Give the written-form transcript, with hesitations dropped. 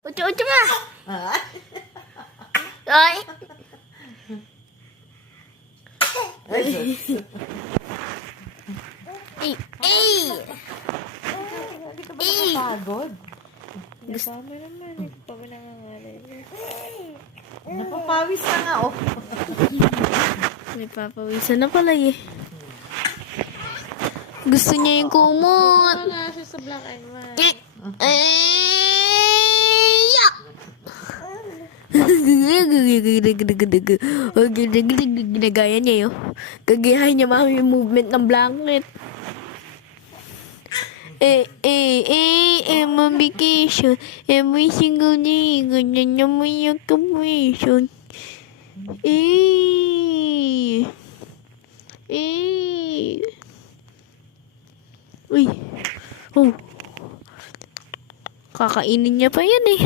Ucu-ucu mah. Ah. Ay. Eh, eh. Hindi ka ba nakapagod? Gusto. Tama naman, hindi pa ba nangangalay? Napapawis ka nga, oh. May papawisan na pala eh. Gusto niya yung kumot. Wala siya sa black and white. Ginagaya niya yun. Gagayahin niya mami yung movement ng blanket. I'm on vacation. Every single day, ganyan naman yung commission. Uy. Oh. Kakainin niya pa yan eh.